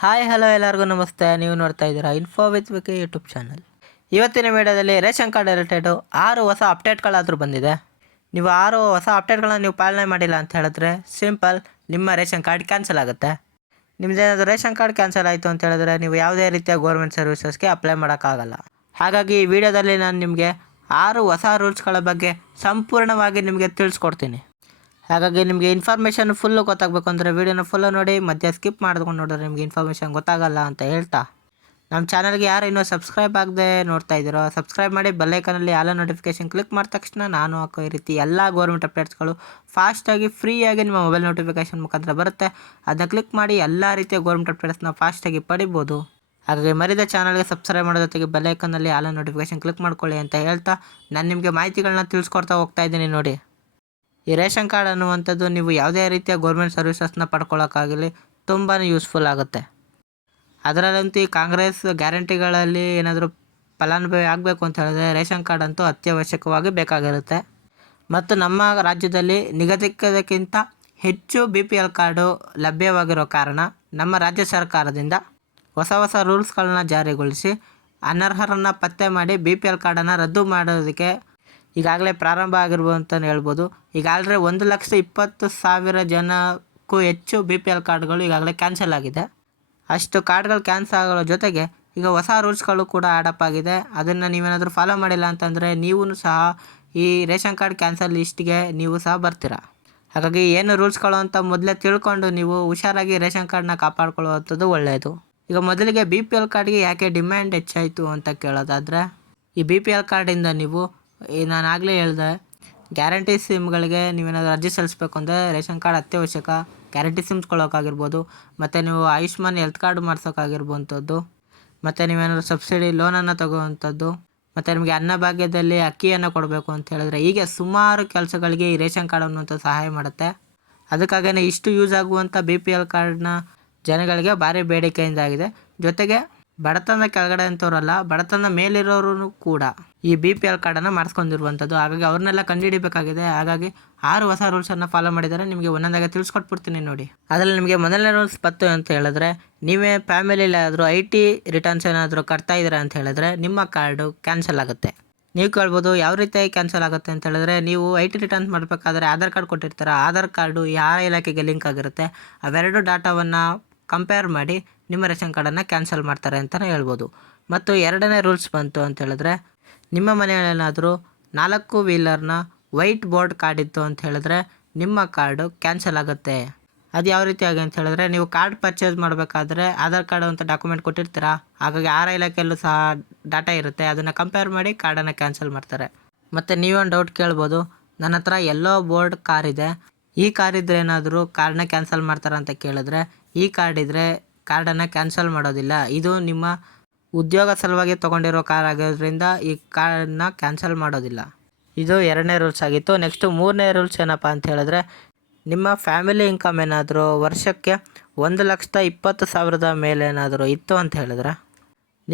Hi hello ಎಲ್ಲರಿಗೂ ನಮಸ್ತೆ. ನೀವು ನೋಡ್ತಾ ಇದ್ದೀರಾ info with Vicky YouTube channel. ಇವತ್ತಿನ ವಿಡಿಯೋದಲ್ಲಿ ರೇಷನ್ ಕಾರ್ಡ್ ರಿಲೇಟೆಡು 6 ಹೊಸ ಅಪ್ಡೇಟ್ಗಳಾದರೂ ಬಂದಿದೆ. ನೀವು 6 ಹೊಸ ಅಪ್ಡೇಟ್ಗಳನ್ನ ನೀವು ಪಾಲನೆ ಮಾಡಿಲ್ಲ ಅಂತ ಹೇಳಿದ್ರೆ ಸಿಂಪಲ್ ನಿಮ್ಮ ರೇಷನ್ ಕಾರ್ಡ್ ಕ್ಯಾನ್ಸಲ್ ಆಗುತ್ತೆ. ನಿಮ್ಮದೇನಾದರೂ ರೇಷನ್ ಕಾರ್ಡ್ ಕ್ಯಾನ್ಸಲ್ ಆಯಿತು ಅಂತ ಹೇಳಿದ್ರೆ ನೀವು ಯಾವುದೇ ರೀತಿಯ ಗೌರ್ಮೆಂಟ್ ಸರ್ವಿಸಸ್ಗೆ ಅಪ್ಲೈ ಮಾಡೋಕ್ಕಾಗಲ್ಲ. ಹಾಗಾಗಿ ಈ ವಿಡಿಯೋದಲ್ಲಿ ನಾನು ನಿಮಗೆ 6 ಹೊಸ ರೂಲ್ಸ್ಗಳ ಬಗ್ಗೆ ಸಂಪೂರ್ಣವಾಗಿ ನಿಮಗೆ ತಿಳಿಸ್ಕೊಡ್ತೀನಿ. ಹಾಗಾಗಿ ನಿಮಗೆ ಇನ್ಫಾರ್ಮೇಷನ್ ಫುಲ್ಲು ಗೊತ್ತಾಗಬೇಕು ಅಂದರೆ ವೀಡಿಯೋನ ಫುಲ್ಲು ನೋಡಿ, ಮಧ್ಯೆ ಸ್ಕಿಪ್ ಮಾಡ್ಕೊಂಡು ನೋಡಿದ್ರೆ ನಿಮಗೆ ಇನ್ಫಾರ್ಮೇಷನ್ ಗೊತ್ತಾಗಲ್ಲ ಅಂತ ಹೇಳ್ತಾ, ನಮ್ಮ ಚಾನಲ್ಗೆ ಯಾರು ಇನ್ನೂ ಸಬ್ಸ್ಕ್ರೈಬ್ ಆಗದೆ ನೋಡ್ತಾ ಇದ್ದೀರೋ ಸಬ್ಸ್ಕ್ರೈಬ್ ಮಾಡಿ, ಬೆಲ್ಲೈಕನಲ್ಲಿ ಆಲ್ ನೋಟಿಫಿಕೇಷನ್ ಕ್ಲಿಕ್ ಮಾಡಿದ ತಕ್ಷಣ ನಾನು ಹಾಕೋ ಈ ರೀತಿ ಎಲ್ಲ ಗೌರ್ಮೆಂಟ್ ಅಪ್ಡೇಟ್ಸ್ಗಳು ಫಾಸ್ಟಾಗಿ ಫ್ರೀಯಾಗಿ ನಿಮ್ಮ ಮೊಬೈಲ್ ನೋಟಿಫಿಕೇಷನ್ ಮುಖಾಂತರ ಬರುತ್ತೆ. ಅದನ್ನ ಕ್ಲಿಕ್ ಮಾಡಿ ಎಲ್ಲ ರೀತಿಯ ಗೌರ್ಮೆಂಟ್ ಅಪ್ಡೇಟ್ಸ್ನ ಫಾಸ್ಟಾಗಿ ಪಡಿಬೋದು. ಹಾಗಾಗಿ ಮರಿದ ಚಾನಲ್ಗೆ ಸಬ್ಸ್ಕ್ರೈಬ್ ಮಾಡೋ ಜೊತೆಗೆ ಬೆಲ್ಲೈಕನಲ್ಲಿ ಆಲ್ ನೋಟಿಫಿಕೇಷನ್ ಕ್ಲಿಕ್ ಮಾಡ್ಕೊಳ್ಳಿ ಅಂತ ಹೇಳ್ತಾ, ನಾನು ನಿಮಗೆ ಮಾಹಿತಿಗಳನ್ನ ತಿಳಿಸ್ಕೊಡ್ತಾ ಹೋಗ್ತಾ ಇದ್ದೀನಿ. ನೋಡಿ, ಈ ರೇಷನ್ ಕಾರ್ಡ್ ಅನ್ನುವಂಥದ್ದು ನೀವು ಯಾವುದೇ ರೀತಿಯ ಗೌರ್ಮೆಂಟ್ ಸರ್ವಿಸಸ್ನ ಪಡ್ಕೊಳ್ಳೋಕ್ಕಾಗಲಿ ತುಂಬಾ ಯೂಸ್ಫುಲ್ ಆಗುತ್ತೆ. ಅದರಲ್ಲಂತೂ ಈ ಕಾಂಗ್ರೆಸ್ ಗ್ಯಾರಂಟಿಗಳಲ್ಲಿ ಏನಾದರೂ ಫಲಾನುಭವಿ ಆಗಬೇಕು ಅಂತ ಹೇಳಿದ್ರೆ ರೇಷನ್ ಕಾರ್ಡ್ ಅಂತೂ ಅತ್ಯವಶ್ಯಕವಾಗಿ ಬೇಕಾಗಿರುತ್ತೆ. ಮತ್ತು ನಮ್ಮ ರಾಜ್ಯದಲ್ಲಿ ನಿಗದಿತಕ್ಕಿಂತ ಹೆಚ್ಚು BPL ಕಾರ್ಡು ಲಭ್ಯವಾಗಿರೋ ಕಾರಣ ನಮ್ಮ ರಾಜ್ಯ ಸರ್ಕಾರದಿಂದ ಹೊಸ ರೂಲ್ಸ್ಗಳನ್ನ ಜಾರಿಗೊಳಿಸಿ ಅನರ್ಹರನ್ನು ಪತ್ತೆ ಮಾಡಿ BPL ಕಾರ್ಡನ್ನು ರದ್ದು ಮಾಡೋದಕ್ಕೆ ಈಗಾಗಲೇ ಪ್ರಾರಂಭ ಆಗಿರ್ಬೋದು ಅಂತಲೇ ಹೇಳ್ಬೋದು. ಈಗಾಗಲೇ 1,20,000 ಜನಕ್ಕೂ ಹೆಚ್ಚು BPL ಕಾರ್ಡ್ಗಳು ಈಗಾಗಲೇ ಕ್ಯಾನ್ಸಲ್ ಆಗಿದೆ. ಅಷ್ಟು ಕಾರ್ಡ್ಗಳು ಕ್ಯಾನ್ಸಲ್ ಆಗೋ ಜೊತೆಗೆ ಈಗ ಹೊಸ ರೂಲ್ಸ್ಗಳು ಕೂಡ ಆಡಪ್ ಆಗಿದೆ. ಅದನ್ನು ನೀವೇನಾದರೂ ಫಾಲೋ ಮಾಡಿಲ್ಲ ಅಂತಂದರೆ ನೀವು ಸಹ ಈ ರೇಷನ್ ಕಾರ್ಡ್ ಕ್ಯಾನ್ಸಲ್ ಲಿಸ್ಟ್ಗೆ ನೀವು ಸಹ ಬರ್ತೀರಾ. ಹಾಗಾಗಿ ಏನು ರೂಲ್ಸ್ಗಳು ಅಂತ ಮೊದಲೇ ತಿಳ್ಕೊಂಡು ನೀವು ಹುಷಾರಾಗಿ ರೇಷನ್ ಕಾರ್ಡನ್ನ ಕಾಪಾಡ್ಕೊಳ್ಳುವಂಥದ್ದು ಒಳ್ಳೆಯದು. ಈಗ ಮೊದಲಿಗೆ BPL ಕಾರ್ಡ್ಗೆ ಯಾಕೆ ಡಿಮ್ಯಾಂಡ್ ಹೆಚ್ಚಾಯಿತು ಅಂತ ಕೇಳೋದಾದರೆ, ಈ BPL ಕಾರ್ಡಿಂದ ನೀವು ನಾನು ಆಗಲೇ ಹೇಳಿದೆ, ಗ್ಯಾರಂಟಿ ಸಿಮ್ಗಳಿಗೆ ನೀವೇನಾದರೂ ಅರ್ಜಿ ಸಲ್ಲಿಸಬೇಕು ಅಂದರೆ ರೇಷನ್ ಕಾರ್ಡ್ ಅತ್ಯವಶ್ಯಕ. ಗ್ಯಾರಂಟಿ ಸಿಮ್ಸ್ ಕೊಳ್ಳೋಕ್ಕಾಗಿರ್ಬೋದು, ಮತ್ತು ನೀವು ಆಯುಷ್ಮಾನ್ ಹೆಲ್ತ್ ಕಾರ್ಡ್ ಮಾಡಿಸೋಕ್ಕಾಗಿರ್ಬೋಂಥದ್ದು, ಮತ್ತು ನೀವೇನಾದರೂ ಸಬ್ಸಿಡಿ ಲೋನನ್ನು ತಗೋವಂಥದ್ದು, ಮತ್ತು ನಿಮಗೆ ಅನ್ನಭಾಗ್ಯದಲ್ಲಿ ಅಕ್ಕಿಯನ್ನು ಕೊಡಬೇಕು ಅಂತ ಹೇಳಿದ್ರೆ, ಹೀಗೆ ಸುಮಾರು ಕೆಲಸಗಳಿಗೆ ಈ ರೇಷನ್ ಕಾರ್ಡ್ ಅನ್ನುವಂಥ ಸಹಾಯ ಮಾಡುತ್ತೆ. ಅದಕ್ಕಾಗೇ ಇಷ್ಟು ಯೂಸ್ ಆಗುವಂಥ BPL ಕಾರ್ಡ್ನ ಜನಗಳಿಗೆ ಭಾರಿ ಬೇಡಿಕೆಯಿಂದಾಗಿದೆ. ಜೊತೆಗೆ ಬಡತನ ಕೆಳಗಡೆ ಅಂತವ್ರಲ್ಲ, ಬಡತನ ಮೇಲಿರೋರು ಕೂಡ ಈ BPL ಕಾರ್ಡನ್ನು ಮಾಡಿಸ್ಕೊಂಡಿರುವಂಥದ್ದು. ಹಾಗಾಗಿ ಅವ್ರನ್ನೆಲ್ಲ ಕಂಡುಹಿಡಿಬೇಕಾಗಿದೆ. ಹಾಗಾಗಿ 6 ಹೊಸ ರೂಲ್ಸನ್ನು ಫಾಲೋ ಮಾಡಿದ್ದಾರೆ. ನಿಮಗೆ ಒಂದೊಂದಾಗಿ ತಿಳಿಸ್ಕೊಟ್ಬಿಡ್ತೀನಿ ನೋಡಿ. ಅದರಲ್ಲಿ ನಿಮಗೆ ಮೊದಲನೇ ರೂಲ್ಸ್ ಪತ್ತು ಅಂತ ಹೇಳಿದ್ರೆ, ನೀವೇ ಫ್ಯಾಮಿಲಿಲಾದರೂ IT ರಿಟರ್ನ್ಸ್ ಏನಾದರೂ ಕಟ್ತಾ ಇದ್ದೀರಾ ಅಂತ ಹೇಳಿದ್ರೆ ನಿಮ್ಮ ಕಾರ್ಡು ಕ್ಯಾನ್ಸಲ್ ಆಗುತ್ತೆ. ನೀವು ಕೇಳ್ಬೋದು ಯಾವ ರೀತಿಯಾಗಿ ಕ್ಯಾನ್ಸಲ್ ಆಗುತ್ತೆ ಅಂತ ಹೇಳಿದ್ರೆ, ನೀವು IT ರಿಟರ್ನ್ಸ್ ಮಾಡಬೇಕಾದ್ರೆ ಆಧಾರ್ ಕಾರ್ಡ್ ಕೊಟ್ಟಿರ್ತಾರೆ. ಆಧಾರ್ ಕಾರ್ಡು ಯಾವ ಇಲಾಖೆಗೆ ಲಿಂಕ್ ಆಗಿರುತ್ತೆ, ಅವೆರಡು ಡಾಟಾವನ್ನು ಕಂಪೇರ್ ಮಾಡಿ ನಿಮ್ಮ ರೇಷನ್ ಕಾರ್ಡನ್ನು ಕ್ಯಾನ್ಸಲ್ ಮಾಡ್ತಾರೆ ಅಂತಲೇ ಹೇಳ್ಬೋದು. ಮತ್ತು ಎರಡನೇ ರೂಲ್ಸ್ ಬಂತು ಅಂತ ಹೇಳಿದ್ರೆ, ನಿಮ್ಮ ಮನೆಯಲ್ಲೇನಾದರೂ 4 ವೀಲರ್ನ ವೈಟ್ ಬೋರ್ಡ್ ಕಾರ್ಡ್ ಇತ್ತು ಅಂತ ಹೇಳಿದ್ರೆ ನಿಮ್ಮ ಕಾರ್ಡು ಕ್ಯಾನ್ಸಲ್ ಆಗುತ್ತೆ. ಅದು ಯಾವ ರೀತಿಯಾಗಿ ಅಂತ ಹೇಳಿದ್ರೆ, ನೀವು ಕಾರ್ಡ್ ಪರ್ಚೇಸ್ ಮಾಡಬೇಕಾದ್ರೆ ಆಧಾರ್ ಕಾರ್ಡ್ ಅಂತ ಡಾಕ್ಯುಮೆಂಟ್ ಕೊಟ್ಟಿರ್ತೀರಾ. ಹಾಗಾಗಿ ಆರ ಇಲಾಖೆಯಲ್ಲೂ ಸಹ ಡಾಟಾ ಇರುತ್ತೆ. ಅದನ್ನು ಕಂಪೇರ್ ಮಾಡಿ ಕಾರ್ಡನ್ನು ಕ್ಯಾನ್ಸಲ್ ಮಾಡ್ತಾರೆ. ಮತ್ತು ನೀವೊಂದು ಡೌಟ್ ಕೇಳ್ಬೋದು, ನನ್ನ ಹತ್ರ ಎಲ್ಲೋ ಬೋರ್ಡ್ ಕಾರ್ ಇದೆ, ಈ ಕಾರ್ ಇದ್ದರೆ ಏನಾದರೂ ಕಾರ್ಡನ್ನ ಕ್ಯಾನ್ಸಲ್ ಮಾಡ್ತಾರೆ ಅಂತ ಕೇಳಿದ್ರೆ, ಈ ಕಾರ್ಡ್ ಇದ್ದರೆ ಕಾರ್ಡನ್ನು ಕ್ಯಾನ್ಸಲ್ ಮಾಡೋದಿಲ್ಲ. ಇದು ನಿಮ್ಮ ಉದ್ಯೋಗ ಸಲುವಾಗಿ ತೊಗೊಂಡಿರೋ ಕಾರ್ ಆಗೋದ್ರಿಂದ ಈ ಕಾರ್ಡನ್ನ ಕ್ಯಾನ್ಸಲ್ ಮಾಡೋದಿಲ್ಲ. ಇದು ಎರಡನೇ ರೂಲ್ಸ್ ಆಗಿತ್ತು. ನೆಕ್ಸ್ಟು ಮೂರನೇ ರೂಲ್ಸ್ ಏನಪ್ಪ ಅಂತ ಹೇಳಿದ್ರೆ, ನಿಮ್ಮ ಫ್ಯಾಮಿಲಿ ಇನ್ಕಮ್ ಏನಾದರೂ ವರ್ಷಕ್ಕೆ 1,20,000 ಮೇಲೇನಾದರೂ ಇತ್ತು ಅಂತ ಹೇಳಿದ್ರೆ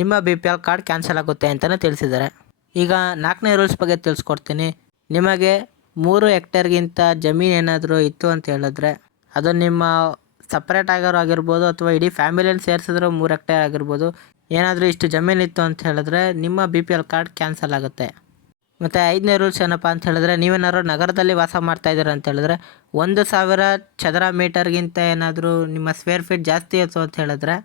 ನಿಮ್ಮ BPL ಕಾರ್ಡ್ ಕ್ಯಾನ್ಸಲ್ ಆಗುತ್ತೆ ಅಂತಲೇ ತಿಳಿಸಿದ್ದಾರೆ. ಈಗ 4ನೇ ರೂಲ್ಸ್ ಬಗ್ಗೆ ತಿಳಿಸ್ಕೊಡ್ತೀನಿ. ನಿಮಗೆ 3 ಹೆಕ್ಟೇರ್ಗಿಂತ ಜಮೀನು ಏನಾದರೂ ಇತ್ತು ಅಂತ ಹೇಳಿದ್ರೆ, ಅದು ನಿಮ್ಮ ಸಪ್ರೇಟ್ ಆಗಿರ್ಬೋದು ಅಥವಾ ಇಡೀ ಫ್ಯಾಮಿಲಿಯಲ್ಲಿ ಸೇರಿಸಿದ್ರೆ 3 ಹೆಕ್ಟೇರ್ ಆಗಿರ್ಬೋದು, ಏನಾದರೂ ಇಷ್ಟು ಜಮೀನಿತ್ತು ಅಂತ ಹೇಳಿದ್ರೆ ನಿಮ್ಮ BPL ಕಾರ್ಡ್ ಕ್ಯಾನ್ಸಲ್ ಆಗುತ್ತೆ. ಮತ್ತು 5ನೇ ರೂಲ್ಸ್ ಏನಪ್ಪ ಅಂತ ಹೇಳಿದ್ರೆ, ನೀವೇನಾದ್ರು ನಗರದಲ್ಲಿ ವಾಸ ಮಾಡ್ತಾ ಇದ್ದೀರಾ ಅಂತ ಹೇಳಿದ್ರೆ 1,000 ಚದರ ಮೀಟರ್ಗಿಂತ ಏನಾದರೂ ನಿಮ್ಮ ಸ್ಕ್ವೇರ್ ಫೀಟ್ ಜಾಸ್ತಿ ಇತ್ತು ಅಂತ ಹೇಳಿದ್ರೆ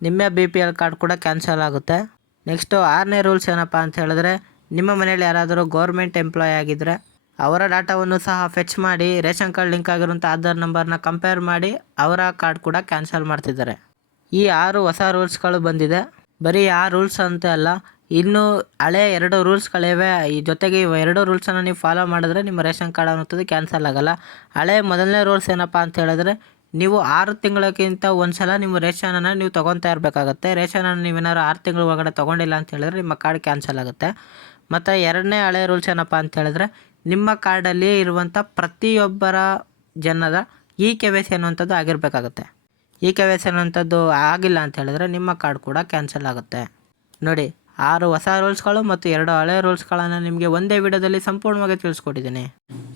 ನಿಮ್ಮ BPL ಕಾರ್ಡ್ ಕೂಡ ಕ್ಯಾನ್ಸಲ್ ಆಗುತ್ತೆ. ನೆಕ್ಸ್ಟು 6ನೇ ರೂಲ್ಸ್ ಏನಪ್ಪ ಅಂತ ಹೇಳಿದ್ರೆ, ನಿಮ್ಮ ಮನೆಯಲ್ಲಿ ಯಾರಾದರೂ ಗೌರ್ಮೆಂಟ್ ಎಂಪ್ಲಾಯ್ ಆಗಿದ್ದರೆ ಅವರ ಡಾಟಾವನ್ನು ಸಹ ಫೆಚ್ ಮಾಡಿ ರೇಷನ್ ಕಾರ್ಡ್ ಲಿಂಕ್ ಆಗಿರುವಂಥ ಆಧಾರ್ ನಂಬರ್ನ ಕಂಪೇರ್ ಮಾಡಿ ಅವರ ಕಾರ್ಡ್ ಕೂಡ ಕ್ಯಾನ್ಸಲ್ ಮಾಡ್ತಿದ್ದಾರೆ. ಈ 6 ಹೊಸ ರೂಲ್ಸ್ಗಳು ಬಂದಿದೆ. ಬರೀ ಆ ರೂಲ್ಸ್ ಅಂತ ಅಲ್ಲ, ಇನ್ನೂ ಹಳೆ 2 ರೂಲ್ಸ್ಗಳಿವೆ. ಈ ಜೊತೆಗೆ ಇವು 2 ರೂಲ್ಸನ್ನು ನೀವು ಫಾಲೋ ಮಾಡಿದ್ರೆ ನಿಮ್ಮ ರೇಷನ್ ಕಾರ್ಡ್ ಅನ್ನೋದು ಕ್ಯಾನ್ಸಲ್ ಆಗೋಲ್ಲ. ಮೊದಲನೇ ರೂಲ್ಸ್ ಏನಪ್ಪ ಅಂತ ಹೇಳಿದ್ರೆ, ನೀವು 6 ತಿಂಗಳಿಗಿಂತ ಒಂದು ಸಲ ನಿಮ್ಮ ರೇಷನನ್ನು ನೀವು ತೊಗೊತಾ ಇರಬೇಕಾಗತ್ತೆ. ರೇಷನನ್ನು ನೀವೇನಾದ್ರು 6 ತಿಂಗಳ ಒಳಗಡೆ ತೊಗೊಂಡಿಲ್ಲ ಅಂತ ಹೇಳಿದ್ರೆ ನಿಮ್ಮ ಕಾರ್ಡ್ ಕ್ಯಾನ್ಸಲ್ ಆಗುತ್ತೆ. ಮತ್ತು ಎರಡನೇ ಹಳೆ ರೂಲ್ಸ್ ಏನಪ್ಪ ಅಂತ ಹೇಳಿದ್ರೆ, ನಿಮ್ಮ ಕಾರ್ಡಲ್ಲಿ ಇರುವಂಥ ಪ್ರತಿಯೊಬ್ಬರ ಜನರ KYC ಅನ್ನುವಂಥದ್ದು ಆಗಿರಬೇಕಾಗತ್ತೆ. KYC ಅನ್ನುವಂಥದ್ದು ಆಗಿಲ್ಲ ಅಂತ ಹೇಳಿದ್ರೆ ನಿಮ್ಮ ಕಾರ್ಡ್ ಕೂಡ ಕ್ಯಾನ್ಸಲ್ ಆಗುತ್ತೆ. ನೋಡಿ, 6 ಹೊಸ ರೂಲ್ಸ್ಗಳು ಮತ್ತು 2 ಹಳೆ ರೂಲ್ಸ್ಗಳನ್ನು ನಿಮಗೆ ಒಂದೇ ವಿಡಿಯೋದಲ್ಲಿ ಸಂಪೂರ್ಣವಾಗಿ ತಿಳಿಸ್ಕೊಟ್ಟಿದ್ದೀನಿ.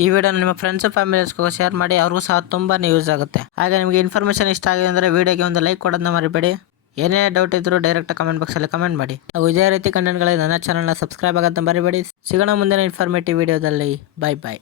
ಈ ವಿಡಿಯೋನ ನಿಮ್ಮ ಫ್ರೆಂಡ್ಸ್ ಫ್ಯಾಮಿಲೀಸ್ಗೂ ಶೇರ್ ಮಾಡಿ, ಅವ್ರಿಗೂ ಸಹ ತುಂಬಾ ಯೂಸ್ ಆಗುತ್ತೆ. ಹಾಗೆ ನಿಮಗೆ ಇನ್ಫಾರ್ಮೇಷನ್ ಇಷ್ಟ ಆಗಿದೆ ಅಂದರೆ ವಿಡಿಯೋಗೆ ಒಂದು ಲೈಕ್ ಕೊಡೋದನ್ನ ಮರಿಬೇಡಿ. ಏನೇ ಡೌಟ್ ಇದ್ದರೂ ಡೈರೆಕ್ಟ್ ಕಮೆಂಟ್ ಬಾಕ್ಸಲ್ಲಿ ಕಮೆಂಟ್ ಮಾಡಿ. ಹಾಗೂ ಇದೇ ರೀತಿ ಕಂಟೆಂಟ್ಗಳಿಗೆ ನನ್ನ ಚಾನಲ್ನ ಸಬ್ಸ್ಕ್ರೈಬ್ ಆಗೋದನ್ನ ಮರಿಬೇಡಿ. ಸಿಗೋಣ ಮುಂದಿನ ಇನ್ಫಾರ್ಮೇಟಿವ್ ವಿಡಿಯೋದಲ್ಲಿ. ಬಾಯ್ ಬಾಯ್.